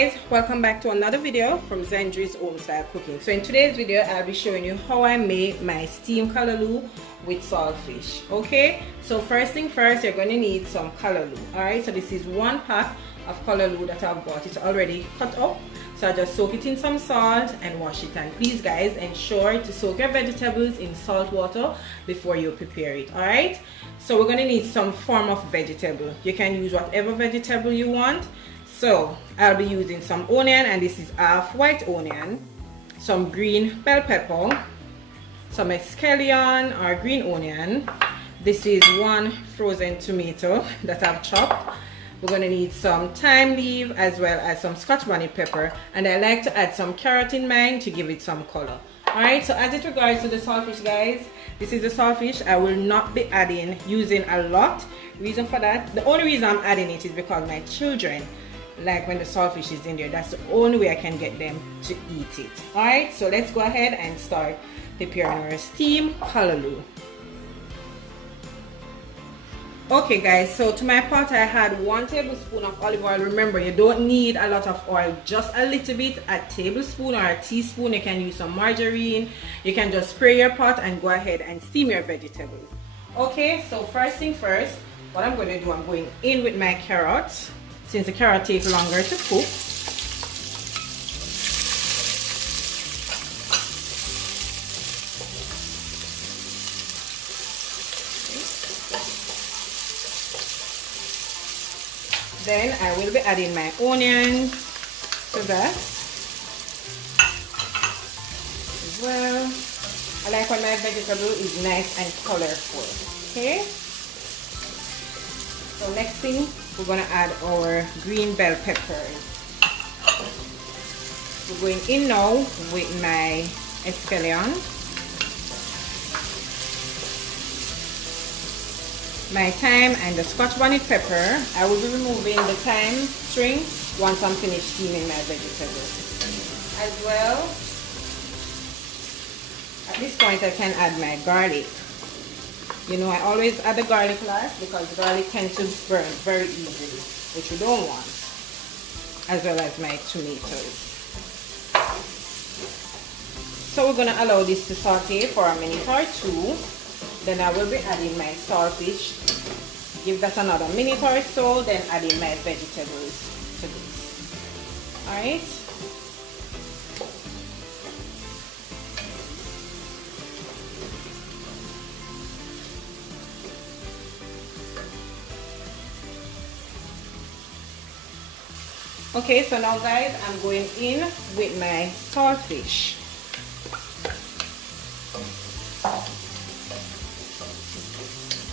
guys, welcome back to another video from Zendri's Home Style Cooking. So in today's video I'll be showing you how I made my steamed callaloo with saltfish. Okay, so first thing first, you're going to need some callaloo. Alright, so this is 1 pack of callaloo that I've bought. It's already cut up, so I just soak it in some salt and wash it. And please guys, ensure to soak your vegetables in salt water before you prepare it. Alright, so we're going to need some form of vegetable. You can use whatever vegetable you want. So I'll be using some onion, and this is half white onion, some green bell pepper, some scallion or green onion. This is 1 frozen tomato that I've chopped. We're going to need some thyme leaf as well as some scotch bonnet pepper, and I like to add some carrot in mine to give it some color. Alright, so as it regards to the saltfish guys, this is the saltfish. I will not be using a lot. Reason for that, the only reason I'm adding it is because my children like when the saltfish is in there. That's the only way I can get them to eat it. Alright, so let's go ahead and start preparing our steamed callaloo. Okay guys, so to my pot I had 1 tablespoon of olive oil. Remember, you don't need a lot of oil, just a little bit, a tablespoon or a teaspoon. You can use some margarine. You can just spray your pot and go ahead and steam your vegetables. Okay, so first thing first, what I'm going to do, I'm going in with my carrots, since the carrot takes longer to cook. Then I will be adding my onions to that as well. I like when my vegetable is nice and colorful. Okay, so next thing, we're going to add our green bell peppers. We're going in now with my scallion, my thyme, and the scotch bonnet pepper. I will be removing the thyme string once I'm finished steaming my vegetables. As well, at this point I can add my garlic. You know, I always add the garlic last because garlic tends to burn very easily, which you don't want. As well as my tomatoes. So we're going to allow this to saute for a minute or 2. Then I will be adding my saltfish. Give that another minute or so, then adding my vegetables to this. Alright. Okay, so now guys, I'm going in with my saltfish.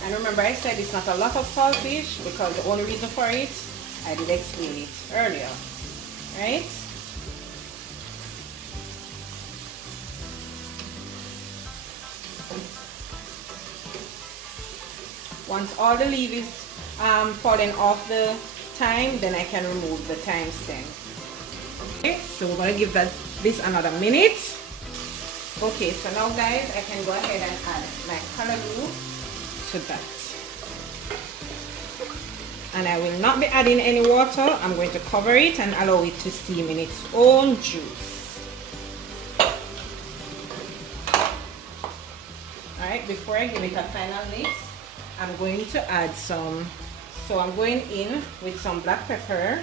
And remember, I said it's not a lot of saltfish because the only reason for it, I did explain it earlier. Right? Once all the leaf is falling off the thyme, then I can remove the thyme stem. Okay, so we're going to give this another minute. Okay, so now guys, I can go ahead and add my callaloo to that. And I will not be adding any water. I'm going to cover it and allow it to steam in its own juice. Alright, before I give it a final mix, I'm going to add some. So I'm going in with some black pepper.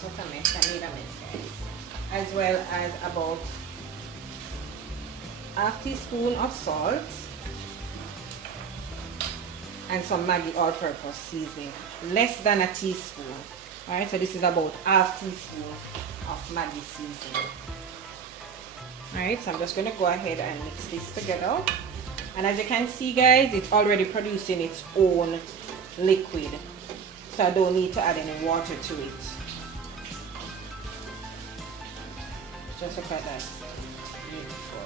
What a mess, I made a mess guys. As well as about ½ teaspoon of salt. And some Maggi all-purpose seasoning. Less than a teaspoon. Alright, so this is about ½ teaspoon of Maggi seasoning. Alright, so I'm just going to go ahead and mix this together. And as you can see guys, it's already producing its own liquid, so I don't need to add any water to it. Just look at that. Beautiful.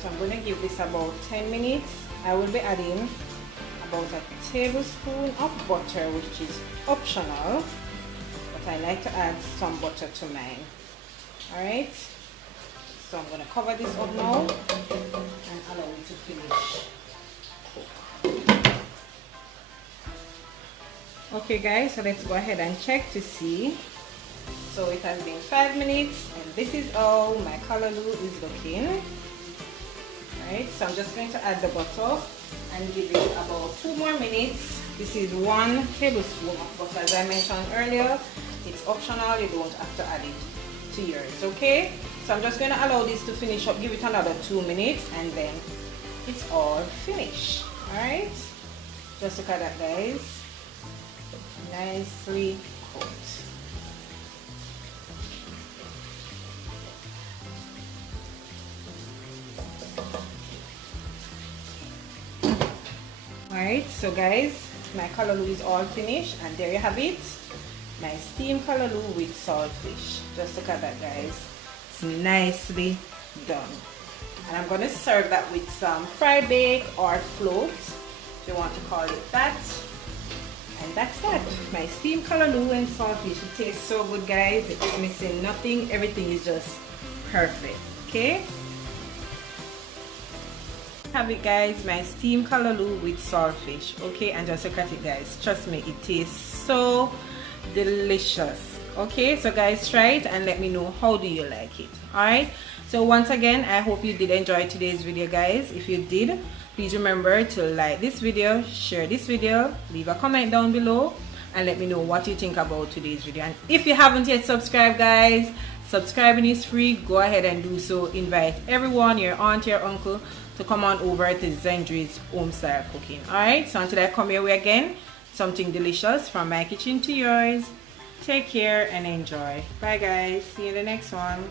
So I'm going to give this about 10 minutes. I will be adding about a tablespoon of butter, which is optional. I like to add some butter to mine. Alright, so I'm going to cover this up now Okay guys, so let's go ahead and check to see. So it has been 5 minutes and this is how my callaloo is looking. Alright, so I'm just going to add the butter and give it about 2 more minutes. This is 1 tablespoon of butter. As I mentioned earlier, it's optional, you don't have to add it to yours, okay? So I'm just going to allow this to finish up, give it another 2 minutes, and then it's all finished. Alright, just look at that guys, nicely cooked. Alright, so guys, my callaloo is all finished, and there you have it, my steamed callaloo with saltfish. Just look at that guys, it's nicely done. And I'm going to serve that with some fried bake or float, if you want to call it that. And that's that, my steamed callaloo and saltfish. It tastes so good guys, it's missing nothing, everything is just perfect, okay? Have it guys, my steamed callaloo with saltfish, okay? And just look at it guys, trust me, it tastes so delicious. Okay, so guys, try it and let me know how do you like it. Alright, so once again, I hope you did enjoy today's video guys. If you did, please remember to like this video, share this video, leave a comment down below and let me know what you think about today's video. And if you haven't yet subscribed guys, subscribing is free, go ahead and do so. Invite everyone, your aunt, your uncle, to come on over to Zendri's Home Style Cooking. Alright, so until I come your way again, something delicious from my kitchen to yours. Take care and enjoy. Bye guys, see you in the next one.